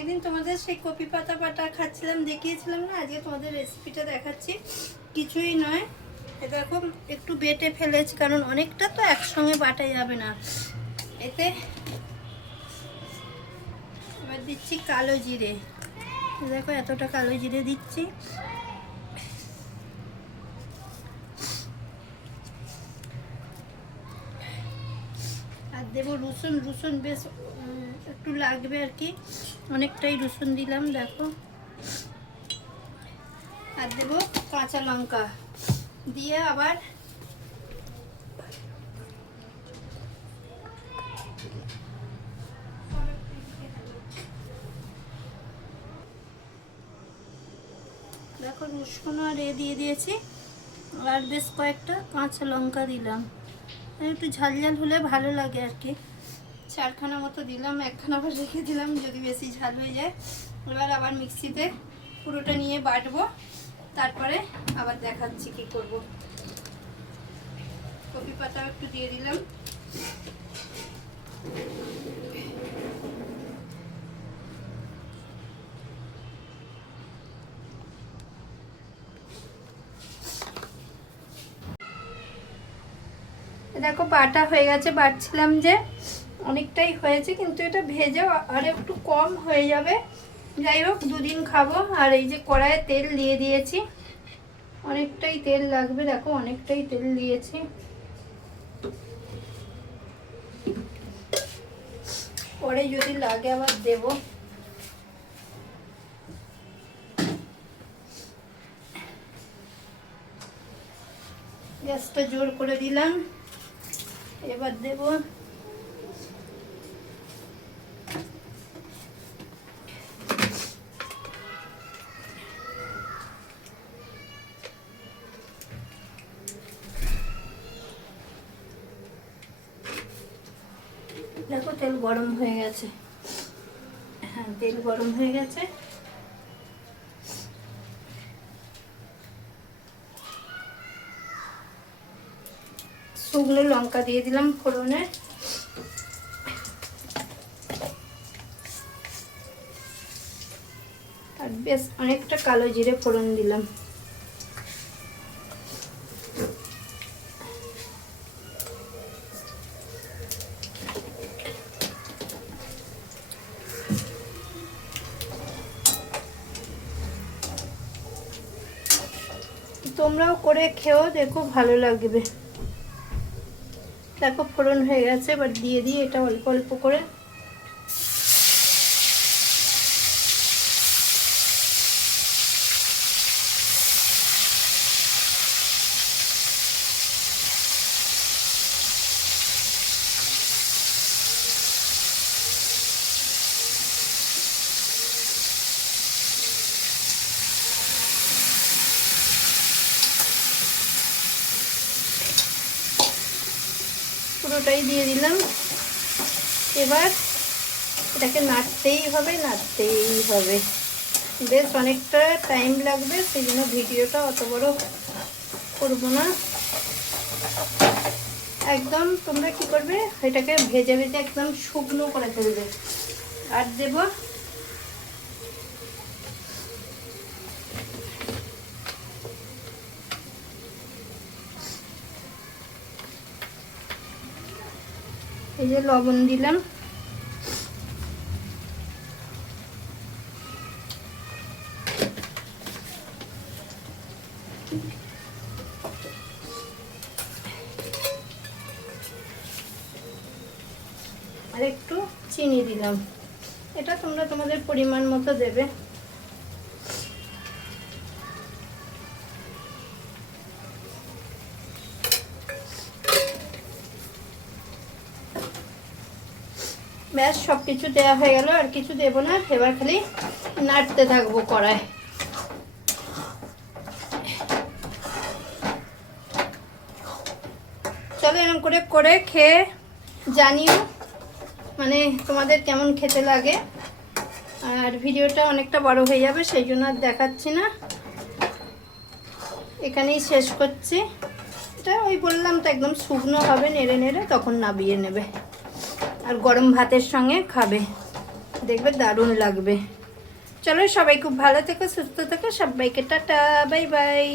একদিন তোমাদের সেই কপি পাতা বাটা খাচ্ছিলাম, দেখিয়েছিলাম না, আজকে তোমাদের রেসিপিটা দেখাচ্ছি। কিছুই নয়, এটা দেখো একটু বেটে ফেলেছি, কারণ অনেকটা তো একসঙ্গে বাটা যাবে না। এতে এবার দিচ্ছি কালো জিরে, দেখো এতটা কালো জিরে দিচ্ছি। আর দেবো রসুন, রসুন বেশ একটু লাগবে আর কি, অনেকটাই রসুন দিলাম দেখো। আর দেবো কাঁচা লঙ্কা দিয়ে আবার দেখো রসুন আর দিয়ে দিয়েছি, আর বেশ কয়েকটা কাঁচা লঙ্কা দিলাম। একটু ঝাল ঝাল হলে ভালো লাগে আর কি। 4খানা মতো দিলাম, 1খানা আবার রেখে দিলাম যদি বেশি ঝাল হয়ে যায়। এবার আবার মিক্সিতে পুরোটা নিয়ে বাটবো, তারপরে আবার দেখাচ্ছি কি করব। কপি পাতাও একটু দিয়ে দিলাম। দেখো বাটা হয়ে গেছে, বাটছিলাম যে অনেকটাই হয়েছে, কিন্তু এটা ভেজে আর একটু কম হয়ে যাবে। যাই হোক, দুদিন খাবো। আর এই যে কড়াইয়ে তেল দিয়ে দিয়েছি, অনেকটাই তেল লাগবে, দেখো অনেকটাই তেল দিয়েছি। পরে যদি লাগে আবার দেব। গ্যাসটা জোর করে দিলাম, এবার দেব দেখো তেল গরম হয়ে গেছে। হ্যাঁ, তেল গরম হয়ে গেছে। শুকনো লঙ্কা দিয়ে দিলাম ফোড়নে, আর বেশ অনেকটা কালো জিরে ফোড়ন দিলাম। তোমরাও করে খেও, দেখো ভালো লাগবে। দেখো ফোড়ন হয়ে গেছে, এবার দিয়ে দিই এটা অল্প অল্প করে। পুরোটাই দিয়ে দিলাম। এবার এটাকে নাড়তেই হবে, নাড়তেই হবে। বেশ অনেকটা টাইম লাগবে, সেই জন্য ভিডিওটা অত বড় করবো না। একদম তোমরা কি করবে, এটাকে ভেজে ভেজে একদম শুকনো করে ফেলবে। আর দেব এই যে লবণ দিলাম, আর একটু চিনি দিলাম। এটা তোমরা তোমাদের পরিমাণ মতো দেবে। ব্যাস সব কিছু দেওয়া হয়ে গেল, আর কিছু দেব না। এবার খালি নাড়তে থাকবো কড়াই। চলো এরকম করে করে খেয়ে জানিও মানে তোমাদের কেমন খেতে লাগে। আর ভিডিওটা অনেকটা বড় হয়ে যাবে, সেই জন্য আর দেখাচ্ছি না, এখানেই শেষ করছি। এটা ওই বললাম তো, একদম শুকনো হবে, নেড়ে নেড়ে তখন নামিয়ে নেবে, আর গরম ভাতের সঙ্গে খাবে। দেখবে দারুণ লাগবে। চলো সবাই খুব ভালো থেকো, সুস্থ থেকো, সবাইকে টাটা, বাই বাই।